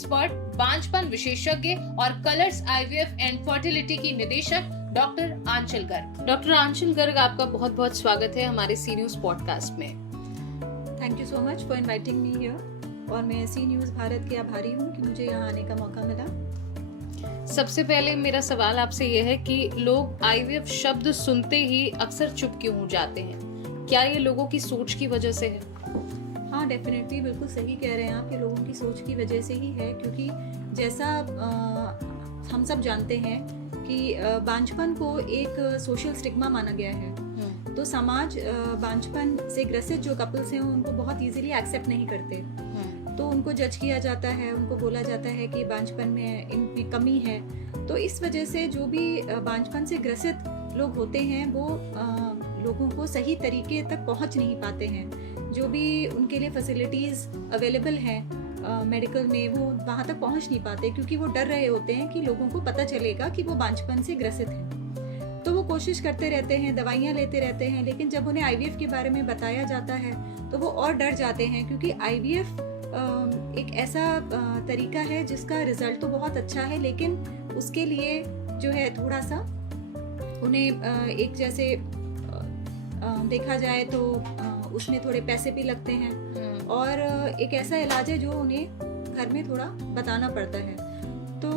Expert, बांझपन विशेषज्ञ और कलर्स आईवीएफ एंड फर्टिलिटी की निदेशक डॉक्टर आंचल गर्ग। डॉक्टर आंचल गर्ग, आपका बहुत बहुत स्वागत है हमारे सी न्यूज पॉडकास्ट में। Thank you so much for inviting me here और मैं सी न्यूज भारत की आभारी हूँ कि मुझे यहाँ आने का मौका मिला। सबसे पहले मेरा सवाल आपसे यह है कि लोग आईवीएफ शब्द सुनते ही अक्सर चुप क्यों हो जाते हैं? क्या ये लोगों की सोच की वजह से है? हाँ, डेफिनेटली बिल्कुल सही कह रहे हैं आप कि लोगों की सोच की वजह से ही है, क्योंकि जैसा हम सब जानते हैं कि बांझपन को एक सोशल स्टिग्मा माना गया है। तो समाज बांझपन से ग्रसित जो कपल्स हैं उनको बहुत इजीली एक्सेप्ट नहीं करते। तो उनको जज किया जाता है, उनको बोला जाता है कि बांझपन में इनमें कमी है। तो इस वजह से जो भी बांझपन से ग्रसित लोग होते हैं वो लोगों को सही तरीके तक पहुंच नहीं पाते हैं। जो भी उनके लिए फैसिलिटीज़ अवेलेबल हैं मेडिकल में, वो वहाँ तक पहुंच नहीं पाते, क्योंकि वो डर रहे होते हैं कि लोगों को पता चलेगा कि वो बांझपन से ग्रसित हैं। तो वो कोशिश करते रहते हैं, दवाइयाँ लेते रहते हैं, लेकिन जब उन्हें आईवीएफ के बारे में बताया जाता है तो वो और डर जाते हैं, क्योंकि आईवीएफ एक ऐसा तरीका है जिसका रिजल्ट तो बहुत अच्छा है, लेकिन उसके लिए जो है थोड़ा सा उन्हें एक जैसे देखा जाए तो उसमें थोड़े पैसे भी लगते हैं और एक ऐसा इलाज है जो उन्हें घर में थोड़ा बताना पड़ता है। तो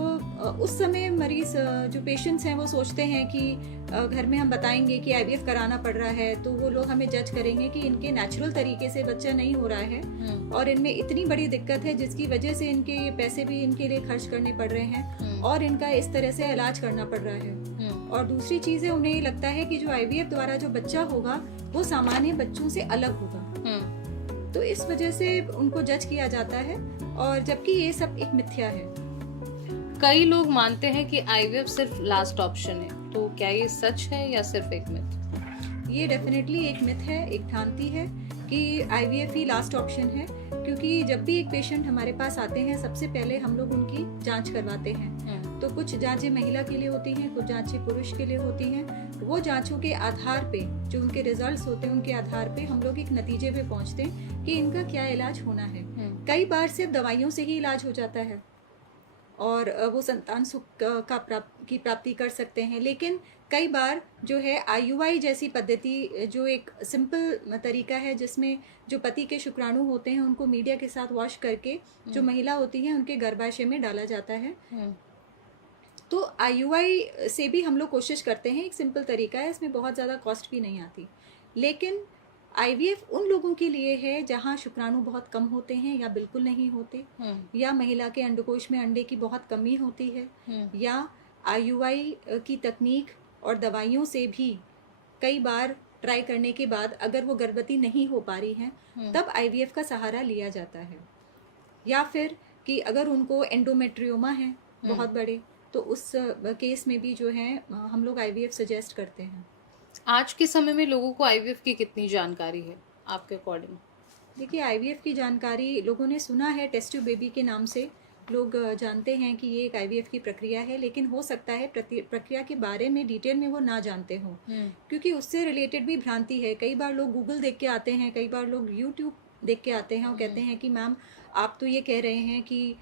उस समय मरीज जो पेशेंट्स हैं वो सोचते हैं कि घर में हम बताएंगे कि आईवीएफ कराना पड़ रहा है तो वो लोग हमें जज करेंगे कि इनके नेचुरल तरीके से बच्चा नहीं हो रहा है और इनमें इतनी बड़ी दिक्कत है जिसकी वजह से इनके पैसे भी इनके लिए खर्च करने पड़ रहे हैं और इनका इस तरह से इलाज करना पड़ रहा है। और दूसरी चीज़ है, उन्हें लगता है कि जो आईवीएफ द्वारा जो बच्चा होगा वो सामान्य बच्चों से अलग होगा। तो इस वजह से उनको जज किया जाता है, और जबकि ये सब एक मिथ्या है। कई लोग मानते हैं कि आईवीएफ सिर्फ लास्ट ऑप्शन है, तो क्या ये सच है या सिर्फ एक मिथ? ये डेफिनेटली एक मिथ है, एक भ्रांति है कि आईवीएफ ही लास्ट ऑप्शन है, क्योंकि जब भी एक पेशेंट हमारे पास आते हैं सबसे पहले हम लोग उनकी जांच करवाते हैं। तो कुछ जांचें महिला के लिए होती हैं, कुछ जांचें पुरुष के लिए होती हैं। वो जांचों के आधार पे जो उनके रिजल्ट्स होते हैं उनके आधार पे हम लोग एक नतीजे पे पहुंचते हैं कि इनका क्या इलाज होना है। कई बार सिर्फ दवाइयों से ही इलाज हो जाता है और वो संतान सुख की प्राप्ति कर सकते हैं, लेकिन कई बार जो है आईयूआई जैसी पद्धति जो एक सिंपल तरीका है जिसमें जो पति के शुक्राणु होते हैं उनको मीडिया के साथ वॉश करके जो महिला होती है उनके गर्भाशय में डाला जाता है। तो आईयूआई से भी हम लोग कोशिश करते हैं, एक सिंपल तरीका है, इसमें बहुत ज़्यादा कॉस्ट भी नहीं आती। लेकिन आईवीएफ उन लोगों के लिए है जहां शुक्राणु बहुत कम होते हैं या बिल्कुल नहीं होते, या महिला के अंडकोश में अंडे की बहुत कमी होती है, या आईयूआई की तकनीक और दवाइयों से भी कई बार ट्राई करने के बाद अगर वो गर्भवती नहीं हो पा रही हैं तब आईवीएफ का सहारा लिया जाता है। या फिर कि अगर उनको एंडोमेट्रियोमा है बहुत बड़े, तो उस केस में भी जो है हम लोग आईवीएफ सजेस्ट करते हैं। आज के समय में लोगों को आईवीएफ की कितनी जानकारी है आपके अकॉर्डिंग? देखिए, आईवीएफ की जानकारी लोगों ने सुना है, टेस्ट ट्यूब बेबी के नाम से लोग जानते हैं कि ये एक आईवीएफ की प्रक्रिया है, लेकिन हो सकता है प्रक्रिया के बारे में डिटेल में वो ना जानते हों, क्योंकि उससे रिलेटेड भी भ्रांति है। कई बार लोग गूगल देख के आते हैं, कई बार लोग यूट्यूब देख के आते हैं और कहते हैं कि मैम आप तो ये कह रहे हैं कि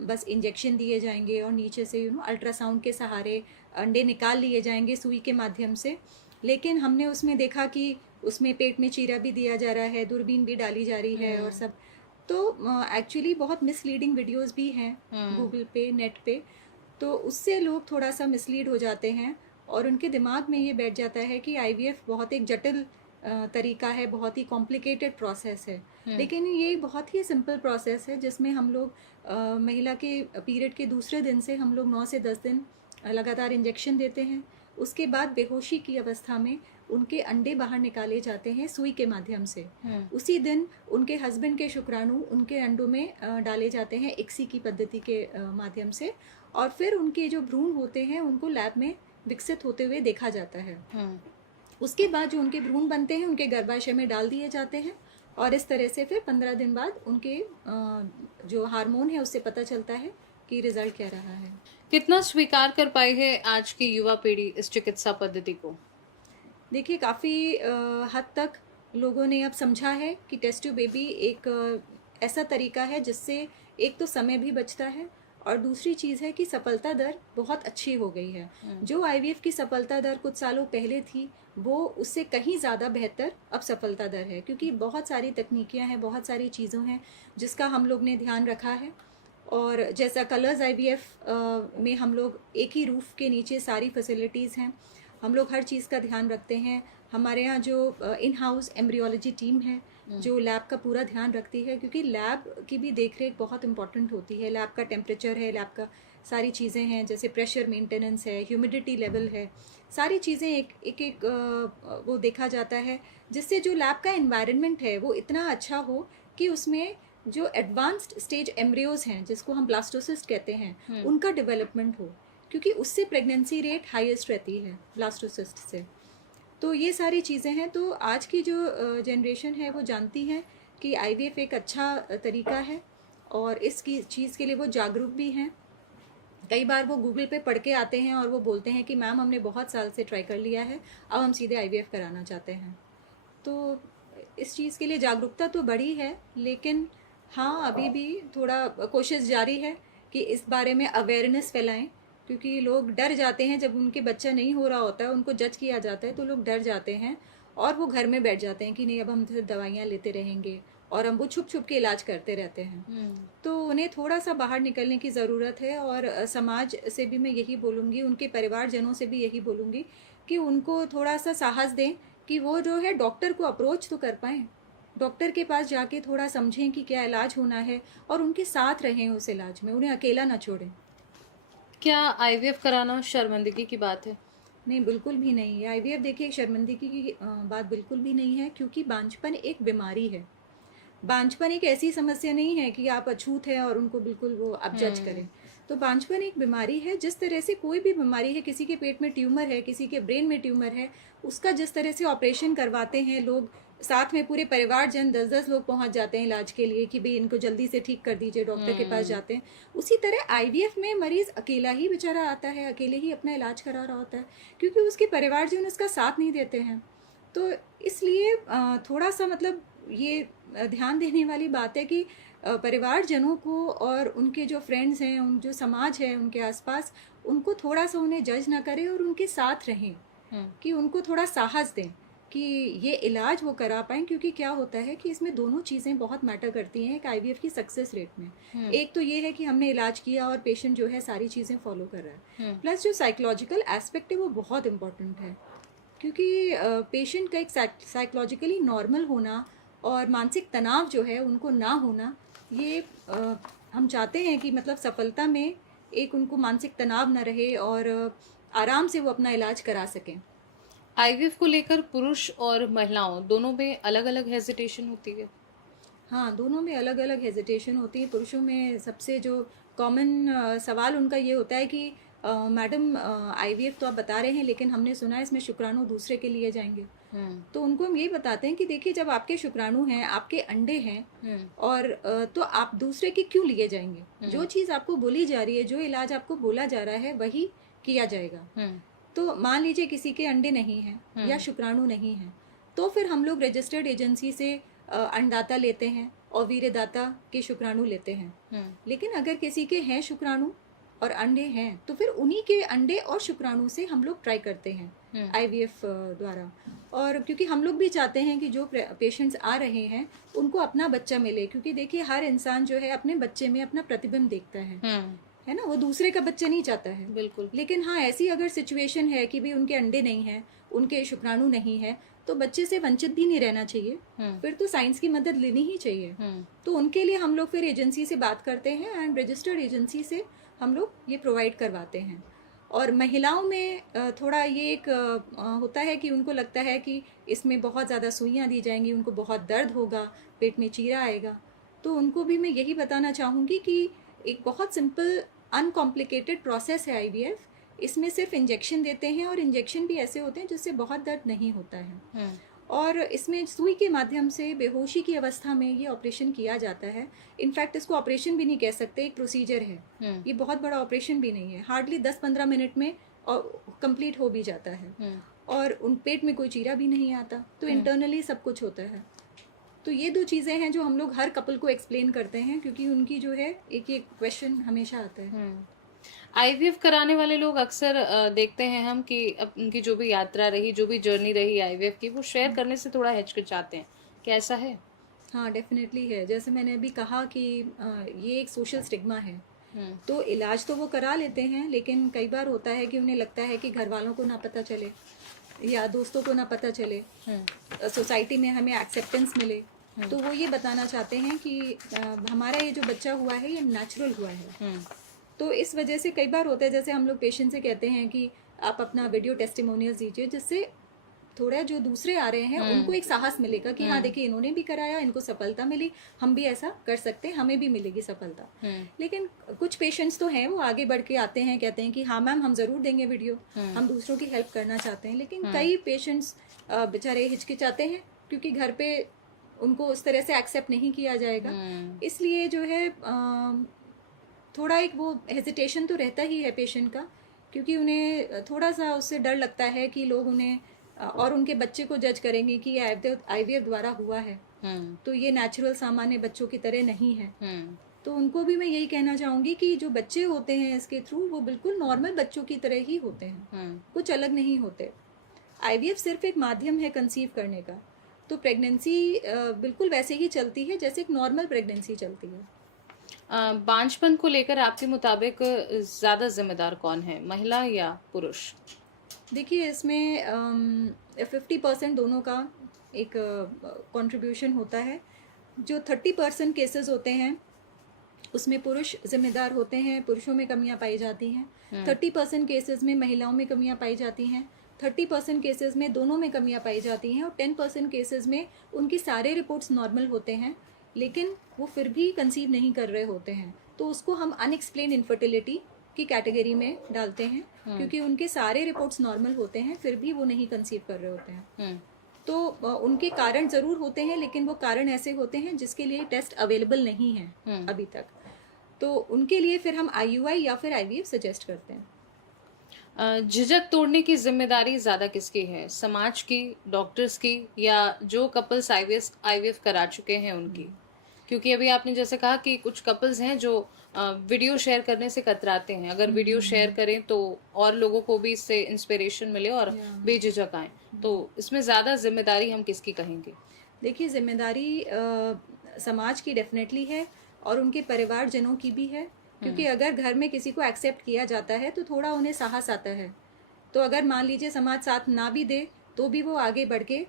बस इंजेक्शन दिए जाएंगे और नीचे से अल्ट्रासाउंड के सहारे अंडे निकाल लिए जाएंगे सुई के माध्यम से, लेकिन हमने उसमें देखा कि उसमें पेट में चीरा भी दिया जा रहा है, दूरबीन भी डाली जा रही है और सब। तो एक्चुअली बहुत मिसलीडिंग वीडियोस भी हैं गूगल पे, नेट पे, तो उससे लोग थोड़ा सा मिसलीड हो जाते हैं और उनके दिमाग में ये बैठ जाता है कि आईवीएफ बहुत एक जटिल तरीका है, बहुत ही कॉम्प्लिकेटेड प्रोसेस है। लेकिन ये बहुत ही सिंपल प्रोसेस है जिसमें हम लोग महिला के पीरियड के दूसरे दिन से हम लोग 9 से 10 दिन लगातार इंजेक्शन देते हैं। उसके बाद बेहोशी की अवस्था में उनके अंडे बाहर निकाले जाते हैं सुई के माध्यम से। उसी दिन उनके हस्बैंड के शुक्राणु उनके अंडों में डाले जाते हैं इक्सी की पद्धति के माध्यम से, और फिर उनके जो भ्रूण होते हैं उनको लैब में विकसित होते हुए देखा जाता है। उसके बाद जो उनके भ्रूण बनते हैं उनके गर्भाशय में डाल दिए जाते हैं और इस तरह से फिर 15 दिन बाद उनके जो हार्मोन है उससे पता चलता है कि रिजल्ट क्या रहा है। कितना स्वीकार कर पाई है आज की युवा पीढ़ी इस चिकित्सा पद्धति को? देखिए, काफ़ी हद तक लोगों ने अब समझा है कि टेस्ट ट्यूब बेबी एक ऐसा तरीका है जिससे एक तो समय भी बचता है और दूसरी चीज़ है कि सफलता दर बहुत अच्छी हो गई है। जो आईवीएफ की सफलता दर कुछ सालों पहले थी वो उससे कहीं ज़्यादा बेहतर अब सफलता दर है, क्योंकि बहुत सारी तकनीकियाँ हैं, बहुत सारी चीज़ों हैं जिसका हम लोग ने ध्यान रखा है। और जैसा कलर्स आईवीएफ में हम लोग एक ही रूफ के नीचे सारी फैसिलिटीज़ हैं, हम लोग हर चीज़ का ध्यान रखते हैं। हमारे यहाँ जो इन हाउस एम्ब्रियोलॉजी टीम है जो लैब का पूरा ध्यान रखती है, क्योंकि लैब की भी देख रेख बहुत इंपॉर्टेंट होती है। लैब का टेम्परेचर है, लैब का सारी चीज़ें हैं, जैसे प्रेशर मेंटेनेंस है, ह्यूमिडिटी लेवल है, सारी चीज़ें एक वो देखा जाता है, जिससे जो लैब का एनवायरनमेंट है वो इतना अच्छा हो कि उसमें जो एडवांस्ड स्टेज एम्ब्रियोज हैं जिसको हम ब्लास्टोसिस्ट कहते हैं उनका डेवलपमेंट हो, क्योंकि उससे प्रेगनेंसी रेट हाईएस्ट रहती है ब्लास्टोसिस्ट से। तो ये सारी चीज़ें हैं। तो आज की जो जनरेशन है वो जानती है कि आईवीएफ एक अच्छा तरीका है और इसकी चीज़ के लिए वो जागरूक भी हैं। कई बार वो गूगल पे पढ़ के आते हैं और वो बोलते हैं कि मैम हमने बहुत साल से ट्राई कर लिया है, अब हम सीधे आईवीएफ कराना चाहते हैं। तो इस चीज़ के लिए जागरूकता तो बढ़ी है, लेकिन हाँ अभी भी थोड़ा कोशिश जारी है कि इस बारे में अवेयरनेस फैलाएं, क्योंकि लोग डर जाते हैं जब उनके बच्चा नहीं हो रहा होता है, उनको जज किया जाता है तो लोग डर जाते हैं और वो घर में बैठ जाते हैं कि नहीं अब हम दवाइयाँ लेते रहेंगे, और हम वो छुप छुप के इलाज करते रहते हैं। तो उन्हें थोड़ा सा बाहर निकलने की ज़रूरत है। और समाज से भी मैं यही बोलूँगी, उनके परिवारजनों से भी यही बोलूँगी कि उनको थोड़ा सा साहस दें कि वो जो है डॉक्टर को अप्रोच तो कर पाएँ, डॉक्टर के पास जाके थोड़ा समझें कि क्या इलाज होना है और उनके साथ रहें उस इलाज में, उन्हें अकेला ना छोड़ें। क्या आईवीएफ कराना शर्मिंदगी की बात है? नहीं, बिल्कुल भी नहीं है। आईवीएफ देखिए एक शर्मिंदगी की बात बिल्कुल भी नहीं है, क्योंकि बांझपन एक बीमारी है। बांझपन एक ऐसी समस्या नहीं है कि आप अछूत हैं और उनको बिल्कुल वो आप जज करें। तो बांझपन एक बीमारी है, जिस तरह से कोई भी बीमारी है, किसी के पेट में ट्यूमर है, किसी के ब्रेन में ट्यूमर है, उसका जिस तरह से ऑपरेशन करवाते हैं लोग, साथ में पूरे परिवारजन 10-10 लोग पहुंच जाते हैं इलाज के लिए कि भाई इनको जल्दी से ठीक कर दीजिए, डॉक्टर के पास जाते हैं। उसी तरह आईवीएफ में मरीज अकेला ही बेचारा आता है, अकेले ही अपना इलाज करा रहा होता है, क्योंकि उसके परिवारजन उसका साथ नहीं देते हैं। तो इसलिए थोड़ा सा मतलब ये ध्यान देने वाली बात है कि परिवारजनों को और उनके जो फ्रेंड्स हैं, उन जो समाज है उनके आसपास, उनको थोड़ा सा उन्हें जज ना करें और उनके साथ रहें, कि उनको थोड़ा साहस दें कि ये इलाज वो करा पाएँ। क्योंकि क्या होता है कि इसमें दोनों चीज़ें बहुत मैटर करती हैं एक आईवीएफ की सक्सेस रेट में। एक तो ये है कि हमने इलाज किया और पेशेंट जो है सारी चीज़ें फॉलो कर रहा है, प्लस जो साइकोलॉजिकल एस्पेक्ट है वो बहुत इम्पोर्टेंट है, क्योंकि पेशेंट का एक साइकोलॉजिकली नॉर्मल होना और मानसिक तनाव जो है उनको ना होना, ये हम चाहते हैं कि मतलब सफलता में एक उनको मानसिक तनाव ना रहे और आराम से वो अपना इलाज करा सकें। आईवीएफ को लेकर पुरुष और महिलाओं दोनों में अलग अलग हेजिटेशन होती है? हाँ, दोनों में अलग अलग हेजिटेशन होती है। पुरुषों में सबसे जो कॉमन सवाल उनका ये होता है कि मैडम आईवीएफ तो आप बता रहे हैं, लेकिन हमने सुना है इसमें शुक्राणु दूसरे के लिए जाएंगे। तो उनको हम यही बताते हैं कि देखिए जब आपके शुक्राणु हैं, आपके अंडे हैं, और तो आप दूसरे के क्यों लिए जाएंगे? जो चीज़ आपको बोली जा रही है, जो इलाज आपको बोला जा रहा है वही किया जाएगा। तो मान लीजिए किसी के अंडे नहीं हैं या शुक्राणु नहीं हैं, तो फिर हम लोग रजिस्टर्ड एजेंसी से अंडदाता लेते हैं और वीर्यदाता के शुक्राणु लेते हैं। लेकिन अगर किसी के हैं शुक्राणु और अंडे हैं, तो फिर उन्हीं के अंडे और शुक्राणु से हम लोग ट्राई करते हैं आईवीएफ द्वारा। और क्योंकि हम लोग भी चाहते हैं कि जो पेशेंट्स आ रहे हैं उनको अपना बच्चा मिले, क्योंकि देखिए हर इंसान जो है अपने बच्चे में अपना प्रतिबिंब देखता है ना, वो दूसरे का बच्चा नहीं चाहता है। बिल्कुल। लेकिन हाँ, ऐसी अगर सिचुएशन है कि भी उनके अंडे नहीं हैं, उनके शुक्राणु नहीं है, तो बच्चे से वंचित भी नहीं रहना चाहिए, फिर तो साइंस की मदद लेनी ही चाहिए। तो उनके लिए हम लोग फिर एजेंसी से बात करते हैं एंड रजिस्टर्ड एजेंसी से हम लोग ये प्रोवाइड करवाते हैं। और महिलाओं में थोड़ा ये एक होता है कि उनको लगता है कि इसमें बहुत ज़्यादा सुइयाँ दी जाएंगी, उनको बहुत दर्द होगा, पेट में चीरा आएगा। तो उनको भी मैं यही बताना चाहूँगी कि एक बहुत सिंपल अनकॉम्प्लिकेटेड प्रोसेस है आईवीएफ। इसमें सिर्फ इंजेक्शन देते हैं और इंजेक्शन भी ऐसे होते हैं जिससे बहुत दर्द नहीं होता है। और इसमें सुई के माध्यम से बेहोशी की अवस्था में ये ऑपरेशन किया जाता है। इनफैक्ट इसको ऑपरेशन भी नहीं कह सकते, एक प्रोसीजर है। ये बहुत बड़ा ऑपरेशन भी नहीं है, हार्डली 10-15 मिनट में कंप्लीट हो भी जाता है। और उन पेट में कोई चीरा भी नहीं आता, तो इंटरनली सब कुछ होता है। तो ये 2 चीज़ें हैं जो हम लोग हर कपल को एक्सप्लेन करते हैं, क्योंकि उनकी जो है एक एक क्वेश्चन हमेशा आता है। आईवीएफ कराने वाले लोग अक्सर देखते हैं हम कि अब उनकी जो भी यात्रा रही, जो भी जर्नी रही आईवीएफ की, वो शेयर करने से थोड़ा हिचकिचाते हैं। क्या ऐसा है? हाँ, डेफिनेटली है। जैसे मैंने अभी कहा कि ये एक सोशल स्टिग्मा है। तो इलाज तो वो करा लेते हैं, लेकिन कई बार होता है कि उन्हें लगता है कि घर वालों को ना पता चले या दोस्तों को ना पता चले, सोसाइटी में हमें एक्सेप्टेंस मिले। तो वो ये बताना चाहते हैं कि हमारा ये जो बच्चा हुआ है ये नेचुरल हुआ है। तो इस वजह से कई बार होता है, जैसे हम लोग पेशेंट से कहते हैं कि आप अपना वीडियो टेस्टिमोनियल्स दीजिए, जिससे थोड़ा जो दूसरे आ रहे हैं उनको एक साहस मिलेगा कि हाँ देखिए इन्होंने भी कराया, इनको सफलता मिली, हम भी ऐसा कर सकते हैं, हमें भी मिलेगी सफलता। लेकिन कुछ पेशेंट्स तो हैं वो आगे बढ़ के आते हैं, कहते हैं कि हाँ मैम हम ज़रूर देंगे वीडियो, हम दूसरों की हेल्प करना चाहते हैं। लेकिन कई पेशेंट्स बेचारे हिचकिचाते हैं क्योंकि घर पे उनको उस तरह से एक्सेप्ट नहीं किया जाएगा। इसलिए जो है थोड़ा एक वो हेजिटेशन तो रहता ही है पेशेंट का, क्योंकि उन्हें थोड़ा सा उससे डर लगता है कि लोग उन्हें और उनके बच्चे को जज करेंगे कि ये आईवीएफ द्वारा हुआ है, तो ये नेचुरल सामान्य बच्चों की तरह नहीं है। तो उनको भी मैं यही कहना चाहूँगी कि जो बच्चे होते हैं इसके थ्रू वो बिल्कुल नॉर्मल बच्चों की तरह ही होते हैं, कुछ अलग नहीं होते। आईवीएफ सिर्फ एक माध्यम है कंसीव करने का, तो प्रेगनेंसी बिल्कुल वैसे ही चलती है जैसे एक नॉर्मल प्रेगनेंसी चलती है। बांझपन को लेकर आपके मुताबिक ज़्यादा जिम्मेदार कौन है, महिला या पुरुष? देखिए इसमें 50% दोनों का एक कंट्रीब्यूशन होता है। जो 30% केसेस होते हैं उसमें पुरुष जिम्मेदार होते हैं, पुरुषों में कमियां पाई जाती हैं। 30% केसेस में महिलाओं में कमियां पाई जाती हैं। 30% केसेस में दोनों में कमियां पाई जाती हैं, और 10% केसेस में उनकी सारे रिपोर्ट्स नॉर्मल होते हैं लेकिन वो फिर भी कंसीव नहीं कर रहे होते हैं। तो उसको हम अनएक्सप्लेन इनफर्टिलिटी की कैटेगरी में डालते हैं, क्योंकि उनके सारे रिपोर्ट्स नॉर्मल होते हैं फिर भी वो नहीं कंसीव कर रहे होते हैं। तो उनके कारण ज़रूर होते हैं, लेकिन वो कारण ऐसे होते हैं जिसके लिए टेस्ट अवेलेबल नहीं है अभी तक। तो उनके लिए फिर हम आईयूआई या फिर आईवीएफ सजेस्ट करते हैं। झिझक तोड़ने की जिम्मेदारी ज़्यादा किसकी है, समाज की, डॉक्टर्स की, या जो कपल्स आईवीएफ करा चुके हैं उनकी? क्योंकि अभी आपने जैसे कहा कि कुछ कपल्स हैं जो वीडियो शेयर करने से कतराते हैं, अगर वीडियो शेयर करें तो और लोगों को भी इससे इंस्पिरेशन मिले और बेझिझक आए, तो इसमें ज़्यादा जिम्मेदारी हम किसकी कहेंगे? देखिए जिम्मेदारी समाज की डेफिनेटली है और उनके परिवारजनों की भी है, क्योंकि अगर घर में किसी को एक्सेप्ट किया जाता है तो थोड़ा उन्हें साहस आता है। तो अगर मान लीजिए समाज साथ ना भी दे तो भी वो आगे बढ़ के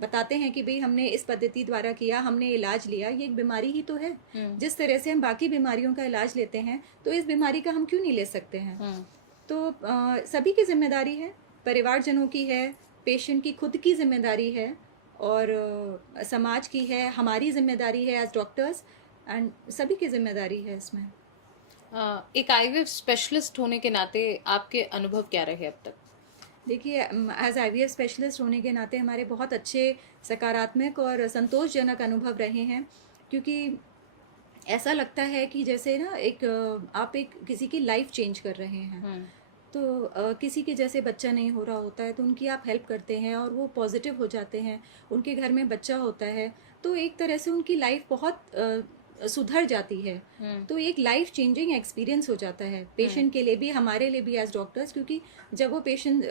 बताते हैं कि भाई हमने इस पद्धति द्वारा किया, हमने इलाज लिया, ये एक बीमारी ही तो है। जिस तरह से हम बाकी बीमारियों का इलाज लेते हैं तो इस बीमारी का हम क्यों नहीं ले सकते हैं? तो सभी की जिम्मेदारी है, परिवारजनों की है, पेशेंट की खुद की जिम्मेदारी है, और समाज की है, हमारी जिम्मेदारी है एज डॉक्टर्स, एंड सभी की जिम्मेदारी है इसमें। एक आईवीएफ स्पेशलिस्ट होने के नाते आपके अनुभव क्या रहे अब तक? देखिए एज आईवीएफ स्पेशलिस्ट होने के नाते हमारे बहुत अच्छे सकारात्मक और संतोषजनक अनुभव रहे हैं, क्योंकि ऐसा लगता है कि जैसे ना आप किसी की लाइफ चेंज कर रहे हैं। तो किसी के जैसे बच्चा नहीं हो रहा होता है तो उनकी आप हेल्प करते हैं और वो पॉजिटिव हो जाते हैं, उनके घर में बच्चा होता है तो एक तरह से उनकी लाइफ बहुत सुधर जाती है। तो एक लाइफ चेंजिंग एक्सपीरियंस हो जाता है पेशेंट के लिए भी, हमारे लिए भी एज डॉक्टर्स, क्योंकि जब वो पेशेंट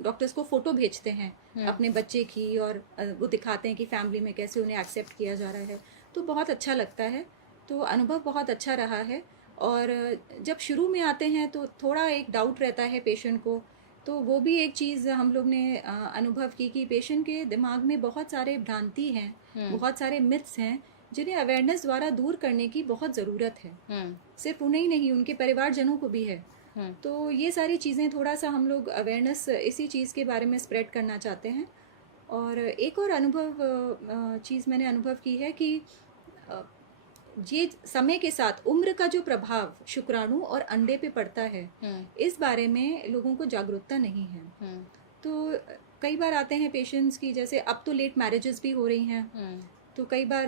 डॉक्टर्स को फोटो भेजते हैं अपने बच्चे की और वो दिखाते हैं कि फैमिली में कैसे उन्हें एक्सेप्ट किया जा रहा है, तो बहुत अच्छा लगता है। तो अनुभव बहुत अच्छा रहा है। और जब शुरू में आते हैं तो थोड़ा एक डाउट रहता है पेशेंट को, तो वो भी एक चीज़ हम लोग ने अनुभव की कि पेशेंट के दिमाग में बहुत सारे भ्रांति हैं, बहुत सारे मिथ्स हैं जिन्हें अवेयरनेस द्वारा दूर करने की बहुत ज़रूरत है। सिर्फ उन्हें ही नहीं, उनके परिवारजनों को भी है। तो ये सारी चीज़ें थोड़ा सा हम लोग अवेयरनेस इसी चीज़ के बारे में स्प्रेड करना चाहते हैं। और एक और चीज़ मैंने अनुभव की है कि ये समय के साथ उम्र का जो प्रभाव शुक्राणु और अंडे पे पड़ता है, इस बारे में लोगों को जागरूकता नहीं है। तो कई बार आते हैं पेशेंट्स की, जैसे अब तो लेट मैरिजेस भी हो रही हैं, तो कई बार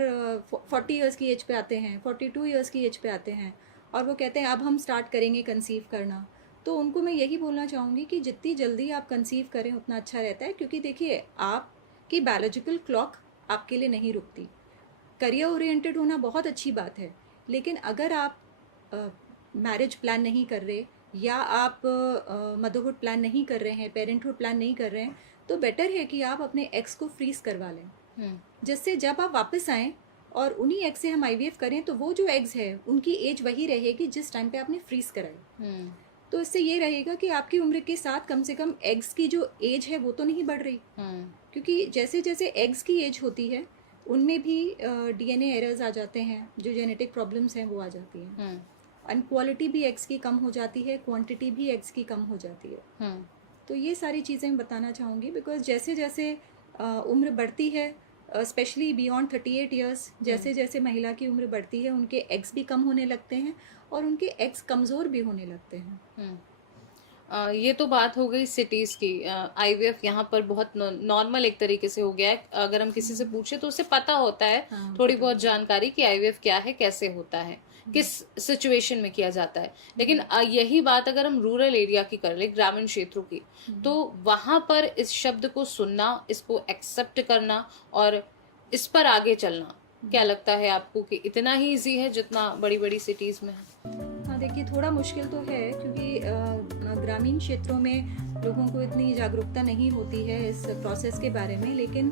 40 इयर्स की एज पे आते हैं, 42 इयर्स की एज पे आते हैं और वो कहते हैं अब हम स्टार्ट करेंगे कंसीव करना। तो उनको मैं यही बोलना चाहूँगी कि जितनी जल्दी आप कंसीव करें उतना अच्छा रहता है, क्योंकि देखिए आपकी बायोलॉजिकल क्लॉक आपके लिए नहीं रुकती। करियर ओरिएंटेड होना बहुत अच्छी बात है, लेकिन अगर आप मैरिज प्लान नहीं कर रहे या आप मदरहुड प्लान नहीं कर रहे हैं, पेरेंटहुड प्लान नहीं कर रहे हैं, तो बेटर है कि आप अपने एक्स को फ्रीज करवा लें, जिससे जब आप वापस आएँ और उन्हीं एग से हम आईवीएफ करें तो वो जो एग्स है उनकी एज वही रहेगी जिस टाइम पे आपने फ्रीज कराई। तो इससे ये रहेगा कि आपकी उम्र के साथ कम से कम एग्स की जो एज है वो तो नहीं बढ़ रही, क्योंकि जैसे जैसे एग्स की एज होती है उनमें भी डीएनए एरर्स आ जाते हैं, जो जेनेटिक प्रॉब्लम्स हैं वो आ जाती हैं, एंड क्वालिटी भी एग्स की कम हो जाती है, क्वांटिटी भी एग्स की कम हो जाती है। तो ये सारी चीज़ें मैं बताना चाहूँगी, बिकॉज जैसे जैसे उम्र बढ़ती है, स्पेशली बियॉन्ड 38 ईयर्स, जैसे जैसे महिला की उम्र बढ़ती है उनके एग्स भी कम होने लगते हैं और उनके एग्स कमज़ोर भी होने लगते हैं। ये तो बात हो गई सिटीज़ की। आईवीएफ यहाँ पर बहुत नॉर्मल एक तरीके से हो गया है। अगर हम किसी से पूछे तो उसे पता होता है थोड़ी बहुत जानकारी कि आईवीएफ क्या है, कैसे होता है, किस सिचुएशन में किया जाता है। लेकिन यही बात अगर हम रूरल एरिया की कर ले, ग्रामीण क्षेत्रों की, तो वहां पर इस शब्द को सुनना, इसको एक्सेप्ट करना और इस पर आगे चलना, क्या लगता है आपको कि इतना ही इजी है जितना बड़ी बड़ी सिटीज में है? हाँ, देखिए थोड़ा मुश्किल तो है, क्योंकि ग्रामीण क्षेत्रों में लोगों को इतनी जागरूकता नहीं होती है इस प्रोसेस के बारे में। लेकिन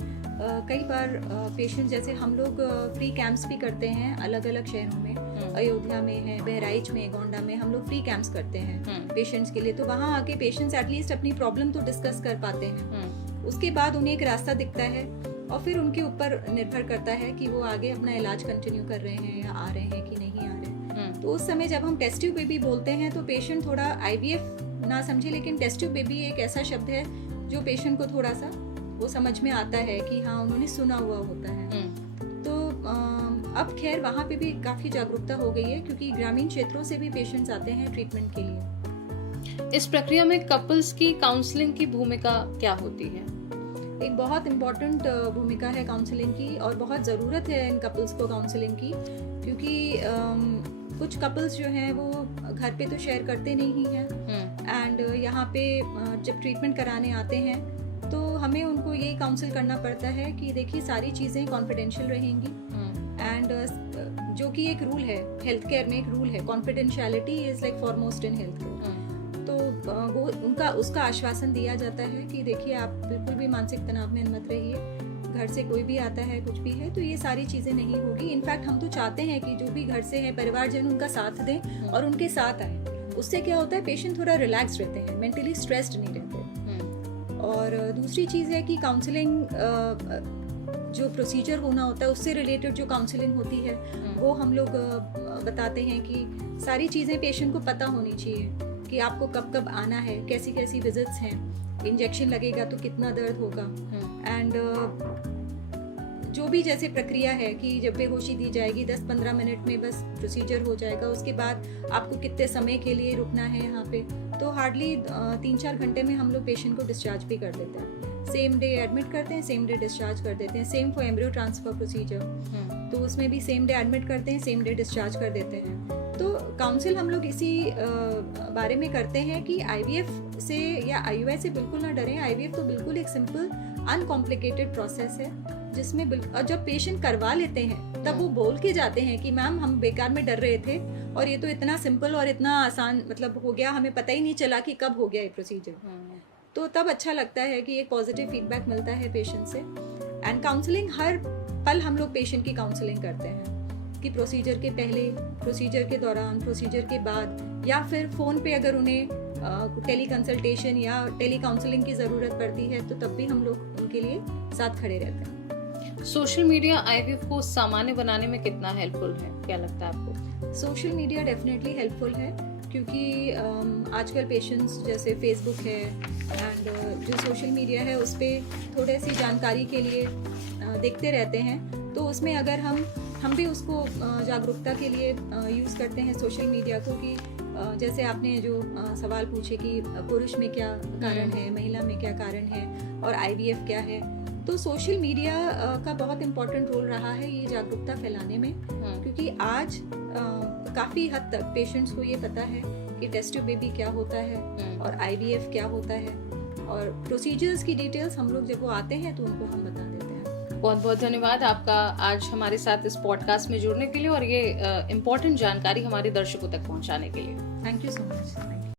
कई बार पेशेंट, जैसे हम लोग फ्री कैंप्स भी करते हैं अलग अलग शहरों में, अयोध्या में है, बहराइच में, गोंडा में, हम लोग फ्री कैंप्स करते हैं पेशेंट्स के लिए। तो वहाँ आके पेशेंट्स एटलीस्ट अपनी प्रॉब्लम तो डिस्कस कर पाते हैं, उसके बाद उन्हें एक रास्ता दिखता है और फिर उनके ऊपर निर्भर करता है कि वो आगे अपना इलाज कंटिन्यू कर रहे हैं या आ रहे हैं कि नहीं आ रहे हैं। तो उस समय जब हम टेस्ट ट्यूब बेबी बोलते हैं तो पेशेंट थोड़ा आईवीएफ ना समझे, लेकिन टेस्ट ट्यूब बेबी एक ऐसा शब्द है जो पेशेंट को थोड़ा सा वो समझ में आता है कि हाँ, उन्होंने सुना हुआ होता है। तो अब खैर वहाँ पे भी काफ़ी जागरूकता हो गई है, क्योंकि ग्रामीण क्षेत्रों से भी पेशेंट्स आते हैं ट्रीटमेंट के लिए। इस प्रक्रिया में कपल्स की काउंसलिंग की भूमिका क्या होती है? एक बहुत इम्पॉर्टेंट भूमिका है काउंसलिंग की, और बहुत ज़रूरत है इन कपल्स को काउंसलिंग की, क्योंकि कुछ कपल्स जो हैं वो घर पे तो शेयर करते नहीं हैं, एंड यहाँ पे जब ट्रीटमेंट कराने आते हैं तो हमें उनको यही काउंसिल करना पड़ता है कि देखिए सारी चीज़ें कॉन्फिडेंशियल रहेंगी, एंड जो कि एक रूल है हेल्थ केयर में, एक रूल है confidentiality is like foremost in health care. तो वो उनका उसका आश्वासन दिया जाता है कि देखिए आप बिल्कुल भी मानसिक तनाव में मत रहिए, घर से कोई भी आता है, कुछ भी है, तो ये सारी चीज़ें नहीं होगी। इनफैक्ट हम तो चाहते हैं कि जो भी घर से है परिवारजन उनका साथ दें और उनके साथ आए। उससे क्या होता है, पेशेंट थोड़ा रिलैक्स रहते हैं, मेंटली स्ट्रेस्ड नहीं रहते। और दूसरी चीज़ है कि काउंसलिंग जो प्रोसीजर होना होता है उससे रिलेटेड जो काउंसलिंग होती है वो हम लोग बताते हैं कि सारी चीज़ें पेशेंट को पता होनी चाहिए कि आपको कब कब आना है, कैसी कैसी विजिट्स हैं, इंजेक्शन लगेगा तो कितना दर्द होगा, एंड जो भी जैसे प्रक्रिया है कि जब बेहोशी दी जाएगी 10-15 मिनट में बस प्रोसीजर हो जाएगा, उसके बाद आपको कितने समय के लिए रुकना है यहाँ पे, तो हार्डली 3-4 घंटे में हम लोग पेशेंट को डिस्चार्ज भी कर देते हैं। सेम डे एडमिट करते हैं, सेम डे डिस्चार्ज कर देते हैं। Same for embryo transfer procedure, तो उसमें भी सेम डे एडमिट करते हैं, सेम डे डिस्चार्ज कर देते हैं। तो काउंसिल हम लोग इसी बारे में करते हैं कि आईवीएफ से या आईयूआई से बिल्कुल ना डरें। आईवीएफ तो बिल्कुल एक सिंपल अनकॉम्प्लिकेटेड प्रोसेस है, जिसमें और जब पेशेंट करवा लेते हैं तब वो बोल के जाते हैं कि मैम हम बेकार में डर रहे थे और ये तो इतना सिंपल और इतना आसान मतलब हो गया, हमें पता ही नहीं चला कि कब हो गया ये प्रोसीजर। तो तब अच्छा लगता है कि एक पॉजिटिव फीडबैक मिलता है पेशेंट से। एंड काउंसलिंग हर पल हम लोग पेशेंट की काउंसलिंग करते हैं कि प्रोसीजर के पहले, प्रोसीजर के दौरान, प्रोसीजर के बाद, या फिर फ़ोन पे अगर उन्हें टेली कंसल्टेशन या टेली काउंसलिंग की ज़रूरत पड़ती है तो तब भी हम लोग उनके लिए साथ खड़े रहते हैं। सोशल मीडिया आईवीएफ को सामान्य बनाने में कितना हेल्पफुल है, क्या लगता है आपको? सोशल मीडिया डेफिनेटली हेल्पफुल है, क्योंकि आजकल पेशेंट्स जैसे फेसबुक है एंड जो सोशल मीडिया है उस पर थोड़ी सी जानकारी के लिए देखते रहते हैं, तो उसमें अगर हम भी उसको जागरूकता के लिए यूज़ करते हैं सोशल मीडिया को, कि जैसे आपने जो सवाल पूछे कि पुरुष में क्या कारण है, महिला में क्या कारण है और आईवीएफ क्या है, तो सोशल मीडिया का बहुत इम्पोर्टेंट रोल रहा है ये जागरूकता फैलाने में, क्योंकि आज काफ़ी हद तक पेशेंट्स को ये पता है कि टेस्ट ट्यूब बेबी क्या होता है और आईवीएफ क्या होता है, और प्रोसीजर्स की डिटेल्स हम लोग जब वो आते हैं तो उनको हम बता देते हैं। बहुत बहुत धन्यवाद आपका आज हमारे साथ इस पॉडकास्ट में जुड़ने के लिए और ये इम्पोर्टेंट जानकारी हमारे दर्शकों तक पहुंचाने के लिए। Thank you so much.